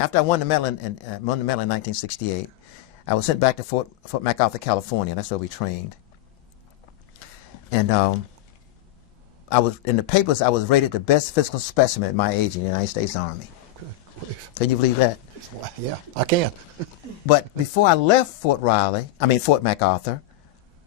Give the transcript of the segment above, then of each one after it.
After I won the medal won the medal in 1968, I was sent back to Fort MacArthur, California. That's where we trained. And I was in the papers. I was rated the best physical specimen at my age in the United States Army. Can you believe that? Yeah, I can. But before I left Fort MacArthur,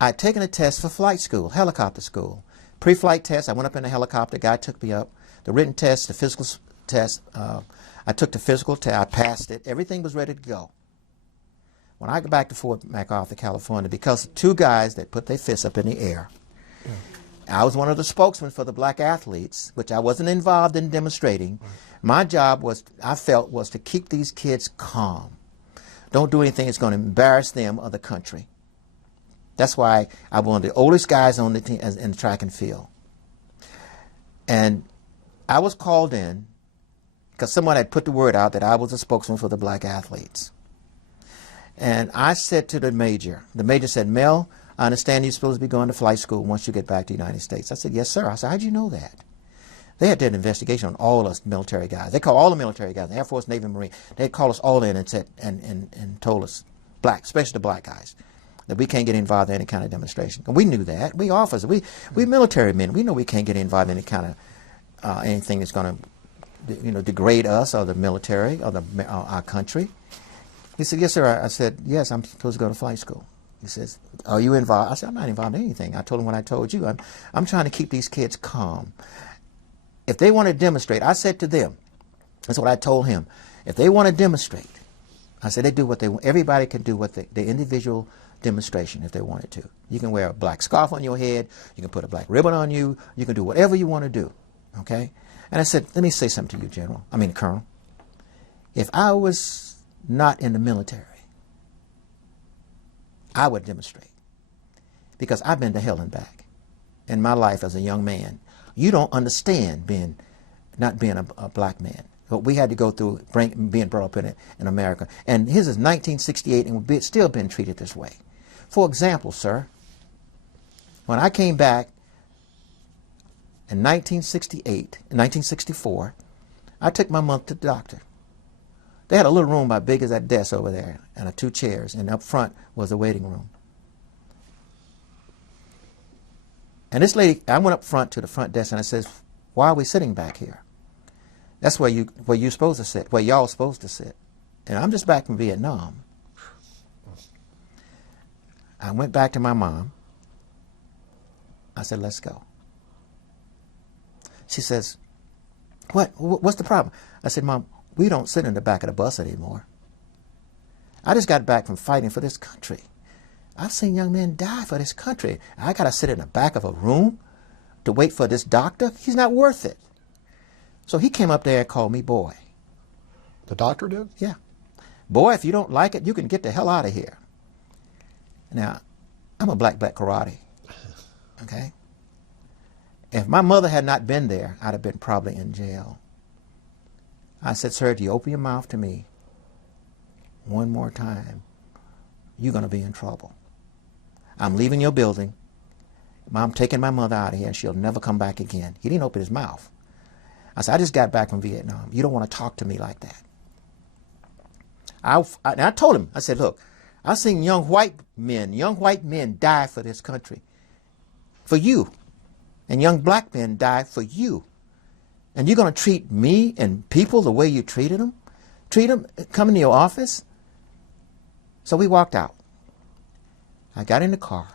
I'd taken a test for flight school, helicopter school. Pre-flight test, I went up in a helicopter, guy took me up. The written test, the physical test, I took the physical test, I passed it, everything was ready to go. When I got back to Fort MacArthur, California, because of two guys that put their fists up in the air, I was one of the spokesmen for the black athletes, which I wasn't involved in demonstrating. My job was, I felt, was to keep these kids calm. Don't do anything that's going to embarrass them or the country. That's why I was one of the oldest guys on the team in the track and field. And I was called in because someone had put the word out that I was a spokesman for the black athletes. And I said to the major said, Mel, I understand you're supposed to be going to flight school once you get back to the United States. I said, yes, sir. I said, how'd you know that? They had did an investigation on all us military guys. They called all the military guys, the Air Force, Navy, Marine. They called us all in and said, and told us, especially the black guys, that we can't get involved in any kind of demonstration. And we knew that. We officers, we military men, we know we can't get involved in any kind of anything that's going to degrade us or the military or our country. He said, yes, sir. I said, yes, I'm supposed to go to flight school. He says, are you involved? I said, I'm not involved in anything. I told him what I told you. I'm trying to keep these kids calm. If they want to demonstrate, I said to them, that's what I told him. If they want to demonstrate, I said they do what they want. Everybody can do what the individual demonstration if they wanted to. You can wear a black scarf on your head. You can put a black ribbon on you. You can do whatever you want to do. Okay? And I said, let me say something to you, Colonel. If I was not in the military, I would demonstrate. Because I've been to hell and back in my life as a young man. You don't understand not being a black man. What we had to go through being brought up in America. And his is 1968 and we've still been treated this way. For example, sir, when I came back in 1964, I took my mother to the doctor. They had a little room about big as that desk over there and 2 chairs, and up front was the waiting room. And this lady, I went up front to the front desk and I says, why are we sitting back here? That's where you're supposed to sit, where y'all supposed to sit. And I'm just back from Vietnam. I went back to my mom. I said, let's go. She says, what's the problem? I said, Mom, we don't sit in the back of the bus anymore. I just got back from fighting for this country. I've seen young men die for this country. I got to sit in the back of a room to wait for this doctor? He's not worth it. So he came up there and called me boy. The doctor did? Yeah. Boy, if you don't like it, you can get the hell out of here. Now, I'm a black belt karate. Okay? If my mother had not been there, I'd have been probably in jail. I said, sir, if you open your mouth to me one more time, you're going to be in trouble. I'm leaving your building. I'm taking my mother out of here and she'll never come back again. He didn't open his mouth. I said, I just got back from Vietnam. You don't want to talk to me like that. And I told him, I said, look, I've seen young white men die for this country, for you. And young black men die for you. And you're going to treat me and people the way you treated them? Treat them, come into your office? So we walked out. I got in the car.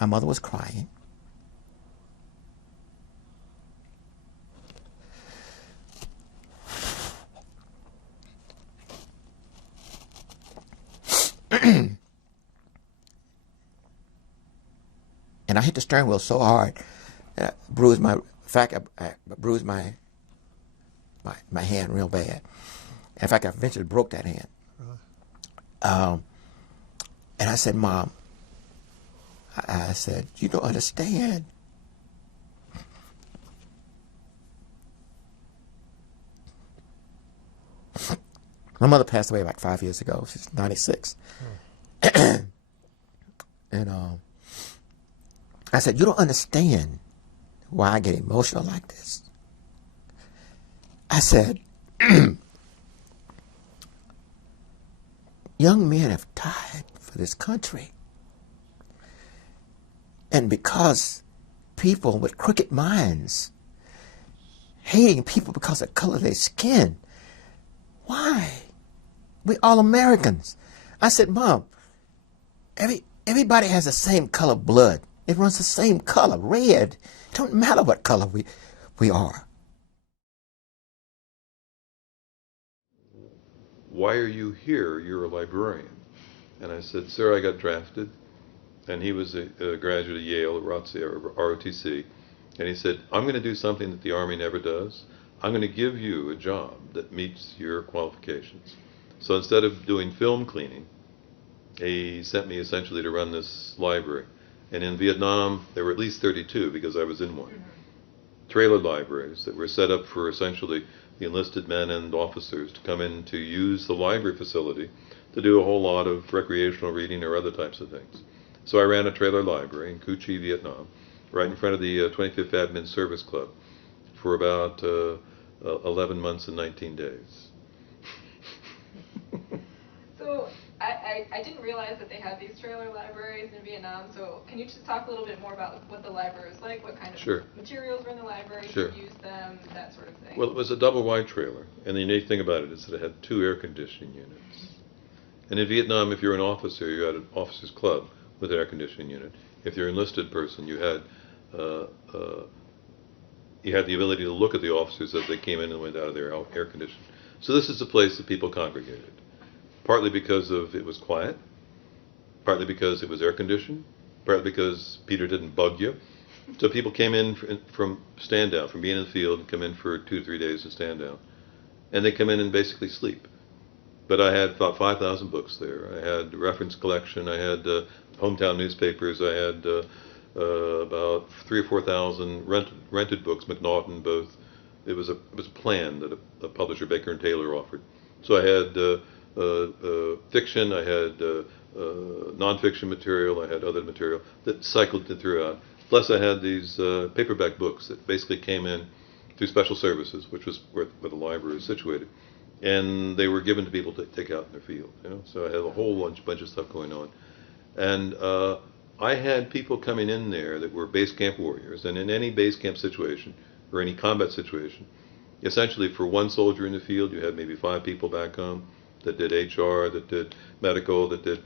My mother was crying. And I hit the steering wheel so hard that I bruised my, in fact, I bruised my hand real bad. In fact, I eventually broke that hand. And I said, Mom, I said, you don't understand. My mother passed away like 5 years ago. She's 96. And I said, you don't understand why I get emotional like this. I said, young men have died for this country. And because people with crooked minds, hating people because of the color of their skin, why? We all Americans. I said, Mom, everybody has the same color blood. It runs the same color, red. It don't matter what color we are. Why are you here? You're a librarian. And I said, sir, I got drafted. And he was a graduate of Yale at ROTC. And he said, I'm going to do something that the Army never does. I'm going to give you a job that meets your qualifications. So instead of doing film cleaning, he sent me essentially to run this library. And in Vietnam, there were at least 32 because I was in one. Trailer libraries that were set up for essentially the enlisted men and officers to come in to use the library facility to do a whole lot of recreational reading or other types of things. So I ran a trailer library in Cu Chi, Vietnam, right in front of the 25th Admin Service Club for about 11 months and 19 days. So I didn't realize that they had these trailer libraries in Vietnam, so can you just talk a little bit more about what the library was like, what kind of Sure. materials were in the library, Sure. who used them, that sort of thing? Well, it was a double wide trailer, and the unique thing about it is that it had 2 air conditioning units. And in Vietnam, if you're an officer, you had an officer's club with an air conditioning unit. If you're an enlisted person, you had the ability to look at the officers as they came in and went out of their air conditioning. So this is a place that people congregated, partly because of it was quiet, partly because it was air conditioned, partly because Peter didn't bug you. So people came in from stand down, from being in the field, and come in for 2 or 3 days to stand down. And they come in and basically sleep. But I had about 5,000 books there. I had reference collection. I had hometown newspapers. I had about 3,000 or 4,000 rented books, McNaughton both. It was a plan that a publisher, Baker and Taylor, offered. So I had fiction. I had nonfiction material. I had other material that cycled throughout. Plus, I had these paperback books that basically came in through special services, which was where the library is situated. And they were given to people to take out in their field. You know? So I had a whole bunch of stuff going on. And I had people coming in there that were base camp warriors. And in any base camp situation, or any combat situation, essentially for one soldier in the field, you had maybe 5 people back home that did HR, that did medical, that did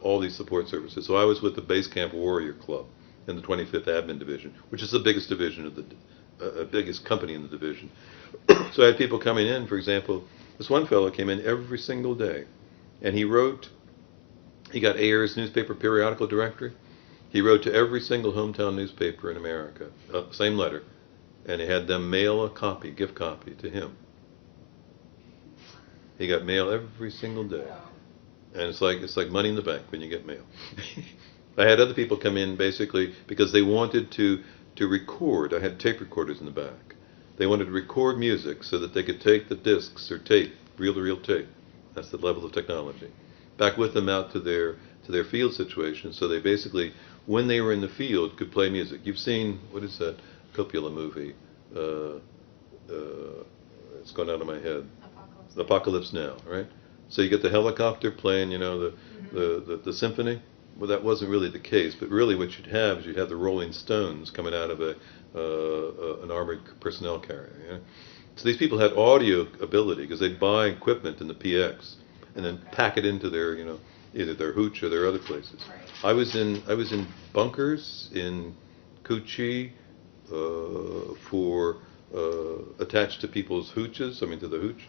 all these support services. So I was with the Base Camp Warrior Club in the 25th Admin Division, which is the biggest division of the biggest company in the division. So I had people coming in. For example, this one fellow came in every single day, and he got Ayer's newspaper periodical directory. He wrote to every single hometown newspaper in America, same letter, and he had them mail a copy, gift copy, to him. He got mail every single day. And it's like money in the bank when you get mail. I had other people come in basically because they wanted to record. I had tape recorders in the back. They wanted to record music so that they could take the discs or tape, reel-to-reel tape. That's the level of technology. Back with them out to their field situation, so they basically, when they were in the field, could play music. You've seen, what is that Coppola movie? It's gone out of my head. Apocalypse Now, right? So you get the helicopter playing, you know, the symphony. Well, that wasn't really the case, but really what you'd have is you'd have the Rolling Stones coming out of an armored personnel carrier. You know? So these people had audio ability because they'd buy equipment in the PX and then pack it into their, you know, either their hooch or their other places. I was in bunkers in Cu Chi for attached to people's hooches. I mean, to the hooch,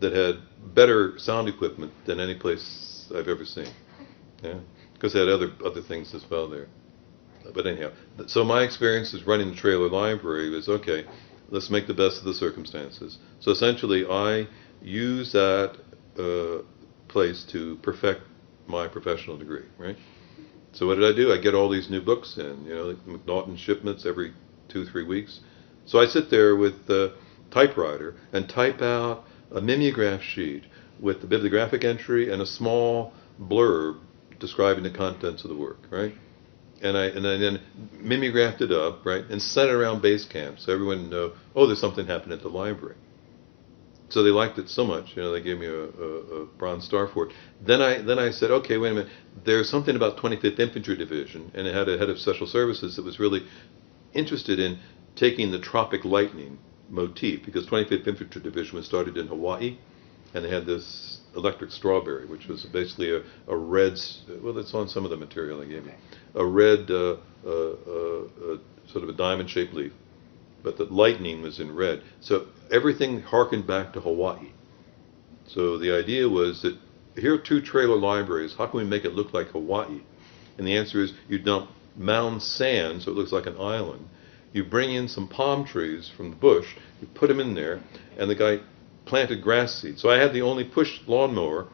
that had better sound equipment than any place I've ever seen. Yeah, because they had other things as well there. But anyhow, so my experience is running the trailer library was, okay, let's make the best of the circumstances. So essentially, I use that place to perfect my professional degree, right? So what did I do? I get all these new books in, you know, like McNaughton shipments every 2-3 weeks. So I sit there with the typewriter and type out a mimeograph sheet with the bibliographic entry and a small blurb describing the contents of the work, right? And I then mimeographed it up, right, and set it around base camp so everyone would know, oh, there's something happening at the library. So they liked it so much, they gave me a Bronze Star for it. Then I said, okay, wait a minute. There's something about 25th Infantry Division, and it had a head of Special Services that was really interested in taking the tropic lightning motif, because 25th Infantry Division was started in Hawaii, and they had this electric strawberry, which was basically a red, well, it's on some of the material they gave me, a red sort of a diamond-shaped leaf, but the lightning was in red. So everything harkened back to Hawaii. So the idea was that here are 2 trailer libraries. How can we make it look like Hawaii? And the answer is you dump mound sand so it looks like an island. You bring in some palm trees from the bush, you put them in there, and the guy planted grass seed. So I had the only push lawnmower,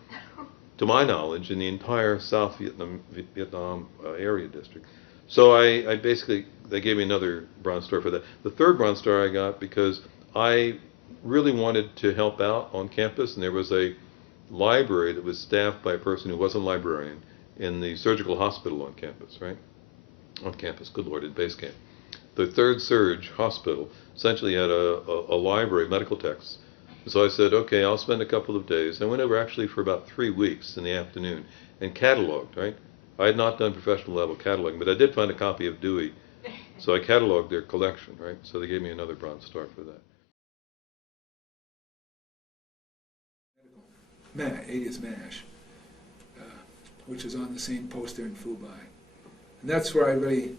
to my knowledge, in the entire South Vietnam area district. So I basically, they gave me another Bronze Star for that. The 3rd Bronze Star I got because I really wanted to help out on campus, and there was a library that was staffed by a person who wasn't a librarian in the surgical hospital on campus, right? On campus, good Lord, in base camp. The 3rd Surge Hospital essentially had a library of medical texts. So I said, okay, I'll spend a couple of days. I went over actually for about 3 weeks in the afternoon and cataloged, right? I had not done professional level cataloging, but I did find a copy of Dewey. So I cataloged their collection, right? So they gave me another Bronze Star for that. 80th MASH, which is on the same post there in Fubai. And that's where I really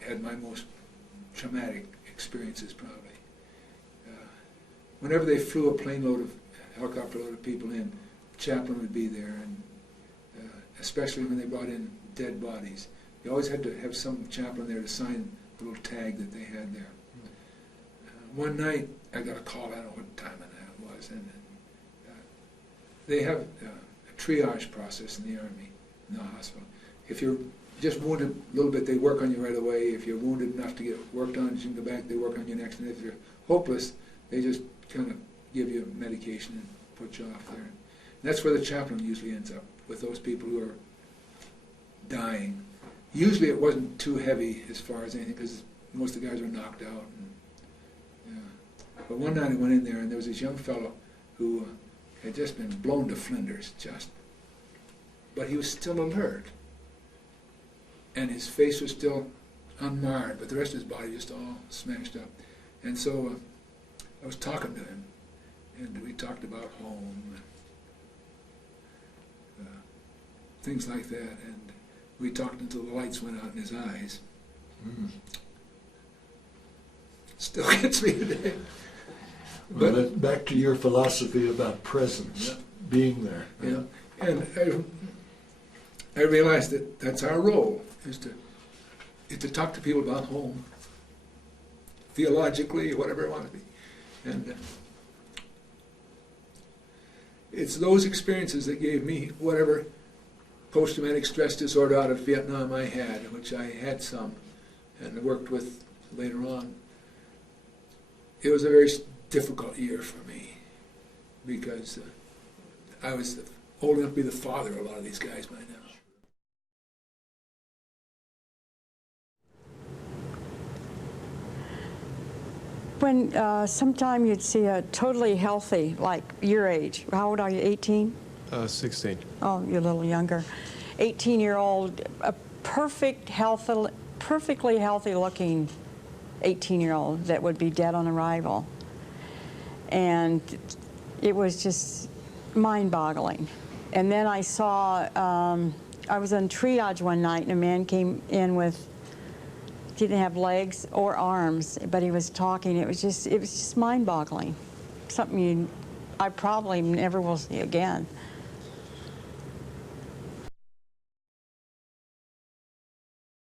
had my most traumatic experiences, probably. Whenever they flew a helicopter load of people in, the chaplain would be there, and especially when they brought in dead bodies. You always had to have some chaplain there to sign the little tag that they had there. One night, I got a call, I don't know what time of that was, and they have a triage process in the Army, in the hospital. If you're just wounded a little bit, they work on you right away. If you're wounded enough to get worked on, you can go back, they work on you next. And if you're hopeless, they just kind of give you medication and put you off there. And that's where the chaplain usually ends up, with those people who are dying. Usually it wasn't too heavy as far as anything, because most of the guys were knocked out. And, but one night I went in there, and there was this young fellow who had just been blown to flinders, but he was still alert. And his face was still unmarred, but the rest of his body just all smashed up. And so I was talking to him, and we talked about home, and things like that, and we talked until the lights went out in his eyes. Still gets me today. Well, back to your philosophy about presence, being there. Yeah, and I realized that that's our role, is to talk to people about home, theologically, whatever it wants to be. And it's those experiences that gave me whatever post-traumatic stress disorder out of Vietnam I had, which I had some and worked with later on. It was a very difficult year for me, because I was old enough to be the father of a lot of these guys by now. When sometime you'd see a totally healthy, like your age, how old are you, 18? 16. Oh, you're a little younger. 18-year-old, a perfectly healthy looking 18-year-old that would be dead on arrival. And it was just mind-boggling. And then I saw, I was on triage one night, and a man came in with, didn't have legs or arms, but he was talking. It was just mind-boggling. Something I probably never will see again.